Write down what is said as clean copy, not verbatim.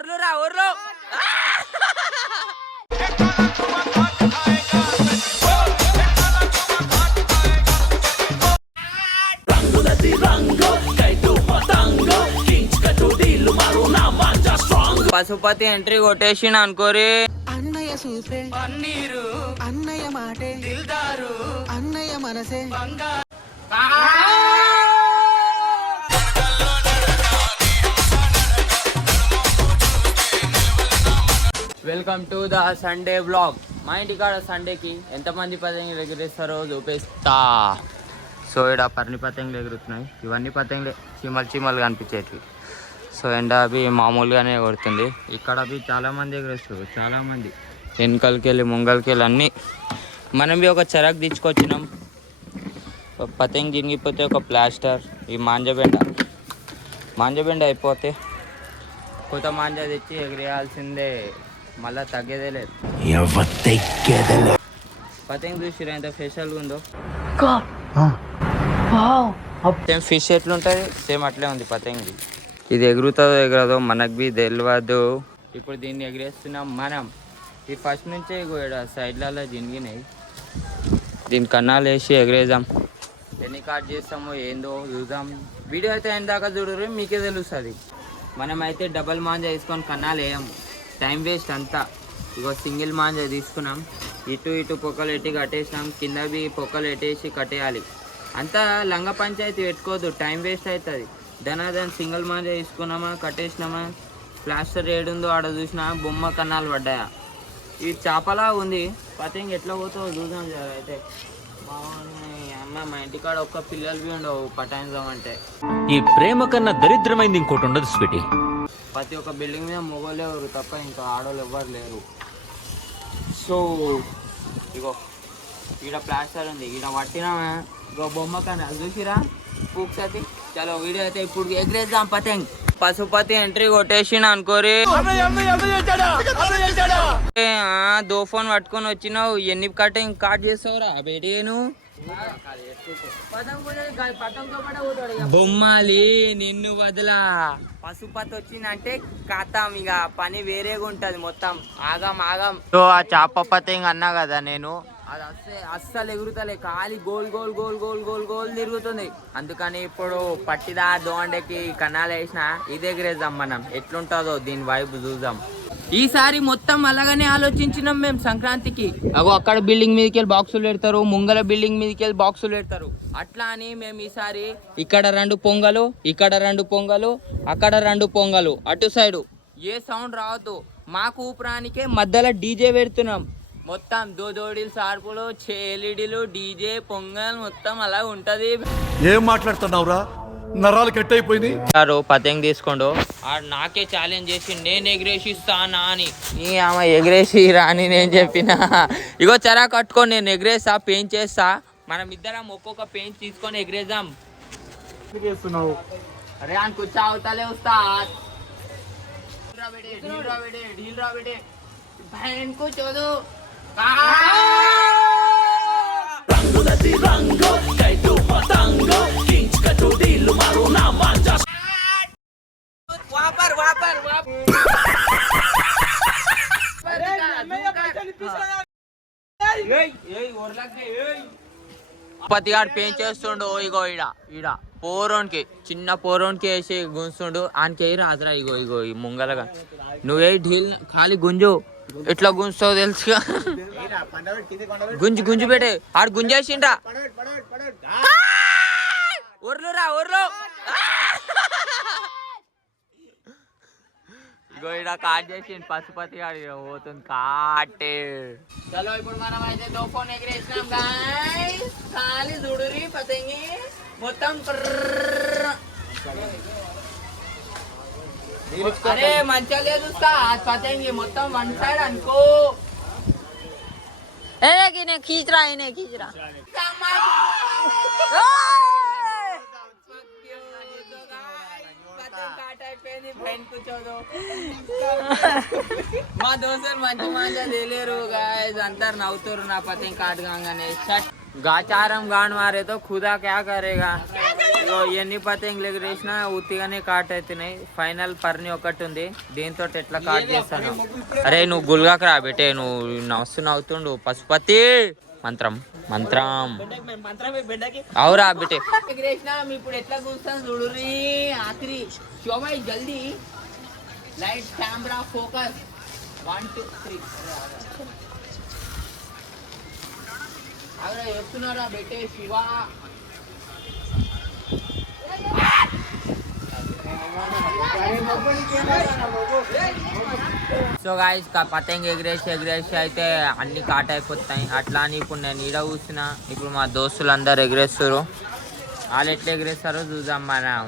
ఊర్లురా ఊర్లు పశుపతి ఎంట్రీ కొట్టేసిన అనుకోరి. అన్నయ్య సూపే పన్నీరు అన్నయ్య మాటే దిల్దారు అన్నయ్య మనసే welcome to the Sunday vlog. మా ఇంటికాడ సండేకి ఎంతమంది పతంగులు ఎగిరేస్తారో చూపిస్తా. సో ఇక్కడ పర్ని పతంగులు ఎగురుతున్నాయి. ఇవన్నీ పతంగులే చీమలు కనిపించేటివి. సో ఎండ అవి మామూలుగానే కొడుతుంది. ఇక్కడ అవి చాలామంది ఎగురేస్తారు, చాలామంది వెనకలకి వెళ్ళి ముంగలకి వెళ్ళి అన్నీ. మనం ఒక చెరకు తెచ్చుకొచ్చినాం. పతంగి జినిగిపోతే ఒక ప్లాస్టర్, ఈ మాంజబెండ అయిపోతే కొత్త మాంజా తెచ్చి ఎగిరేయాల్సిందే, మళ్ళీ తగ్గేదే లేదు. పతంగి చూసిరా ఎంత స్పెషల్గా ఉందో. సేమ్ ఫిష్ ఎట్లుంటుంది సేమ్ అట్లే ఉంది పతంగి. ఇది ఎగురుతుందో ఎగరదో మనకు బి తెలియదు. ఇప్పుడు దీన్ని ఎగిరేస్తున్నాం మనం. ఈ ఫస్ట్ నుంచే సైడ్లలో జినిగినాయి. దీని కన్నాలు వేసి ఎగిరేద్దాం. ఎన్ని కాట్ చేస్తామో ఏందో చూద్దాం. వీడియో అయితే అయిన దాకా చూడరు, మీకే తెలుస్తుంది. మనమైతే డబల్ మాంజా వేసుకొని కన్నాలు వేయము, టైం వేస్ట్ అంతా. ఇగో సింగిల్ మాంజా తీసుకున్నాం, ఇటు పొక్కలు ఎట్టి కట్టేసినాం, కిందవి పొక్కలు ఎట్టేసి కట్టేయాలి. అంతా లంగ పంచాయతీ పెట్టుకోవద్దు, టైం వేస్ట్ అవుతుంది. దాని సింగిల్ మాంజా తీసుకున్నామా, కట్టేసినామా, ప్లాస్టర్ ఏడుందో ఆడ చూసినా బొమ్మ కన్నాలు పడ్డాయా. ఇది చేపలా ఉంది. పతంగి ఎట్లా పోతావో చూద్దాం జర. అయితే అమ్మ మా ఇంటికాడ ఒక్క పిల్లలు ఉండవు పటాయించామంటే. ఈ ప్రేమ కన్నా దరిద్రమైంది ఇంకోటి ఉండదు స్వీటీ. ప్రతి ఒక్క బిల్డింగ్ మీద మొగోళ్ళు ఎవరు తప్ప ఇంకా ఆడవాళ్ళు ఎవ్వరు లేరు. సో ఇగో ఈడ ప్లాస్టర్ ఉంది, ఈడ పట్టినామా ఇగో బొమ్మ కన్నా చూసిరా పూక్సతి. చలో వీడియో అయితే ఇప్పుడు ఎగిరేద్దాం పతంగ్. పశుపతి ఎంట్రీ కొట్టేసిన అనుకోరి. దో ఫోన్ పట్టుకొని వచ్చినావు, ఎన్ని కటింగ్ కాట్ చేస్తావురా బేటేను. బొమ్మాలి నిన్ను వదలా. పశుపతి వచ్చిందంటే కథం, ఇక పని వేరేగా ఉంటది మొత్తం. ఆగం. సో ఆ చేప పతంగి అన్నా కదా నేను, అది అస్సలు ఎగురుతలే, ఖాళీ గోల్ తిరుగుతుంది. అందుకని ఇప్పుడు పట్టిదా దోండకి కన్నాలు వేసిన ఇది ఎగిరేద్దాం మనం. ఎట్లుంటుందో దీని వైపు చూద్దాం. ఈసారి మొత్తం అలాగనే ఆలోచించినాం మేము సంక్రాంతికి. అగో అక్కడ బిల్డింగ్ మీదకి వెళ్ళి బాక్సులు పెడతారు, ముంగల బిల్డింగ్ మీదకి వెళ్ళి బాక్సులు పెడతారు. అట్లా అని మేము ఈసారి ఇక్కడ 2 పొంగలు, ఇక్కడ 2 పొంగలు, అక్కడ 2 పొంగలు, అటు సైడు ఏ సౌండ్ రావద్దు. మాకు ఊపిరానికే మధ్యలో డీజే పెడుతున్నాం. మొత్తం దోడీలు, సార్పులు, ఎల్ఈడీలు, డీజే, పొంగల్ మొత్తం అలా ఉంటది. ఏం మాట్లాడుతున్నావురా, నరాలు కట్ అయిపోయింది. పతంగి తీసుకోండు, నాకే ఛాలెంజ్ చేసి నేను ఎగిరేసిస్తానా అని. ఆమె ఎగిరేసి రాని నేను చెప్పిన. ఇగో చెరా కట్టుకొని నేను ఎగిరేస్తా, పెయింట్ చేస్తా. మనం ఇద్దరం ఒక్కొక్క పెయింట్ తీసుకొని ఎగిరేద్దాం. అరే అని కూర్చో అవుతాలే వస్తా కూర్చోదు. పతిగాడు పెయింట్ చేస్తుండు. ఇగో ఈడ పోరోన్కి, చిన్న పోరోన్కి వేసి గుంజుతుండు. ఆయనకి ఏ రాదురా. ఇగో ఈ ముంగలగా నువ్వే ఢీల్ ఖాళీ గుంజు. ఎట్లా గుంజుతావు తెలుసుగా. గుంజు పెట్టే ఆడు గుంజేసిండ్రా. ఊర్లురా ఊర్లు. ఇగో ఈడ కాట్ చేసిండు పశుపతి గాడు పోతుంది కాటే. చలో ఇప్పుడు మనం అయితే దోఫోన్ ఎగిరేసినాం గాయ్స్. ఖాళీ చూడురి పతంగి మొత్తం. అరే మంచిగా లేదు పతంగి మొత్తం వన్ సైడ్ అనుకో. खींच रहा మా దోస్తులు మంచి మంచిగా తెలియరు गाइस. अंतर नवतुर ना पतंग काट गांगने गाचारम गान मारे तो खुदा क्या करेगा. ఇగో ఎన్ని పతంగులు ఎగిరేసినా ఉత్తిగానే కాట్ అవుతున్నాయి. ఫైనల్ పర్ని ఒకటి ఉంది, దీంతో ఎట్లా కాట్ చేస్తాను. అరే నువ్వు గుల్గాకు రా బెట్టే, నువ్వు నవ్వుతుండు. పశుపతి మంత్రం మంత్రం అవురా బెట్టే. ఎగిరేసినాం, ఇప్పుడు ఎట్లా కూర్స్తాను చూడు. ఆఖరి శోభాయ్ జల్దీ లైట్ కెమెరా ఫోకస్ 1 2 3 చెప్తున్నారా బెట్టే శివ. సో గాయ్స్ పతంగి ఎగిరేసి అయితే అన్ని కాట్ అయిపోతాయి. అట్లా అని ఇప్పుడు నేను ఈడ కూర్చున్నా. ఇప్పుడు మా దోస్తులు అందరు ఎగిరేస్తారు. వాళ్ళు ఎట్లా ఎగిరేస్తారో చూద్దాం మనం.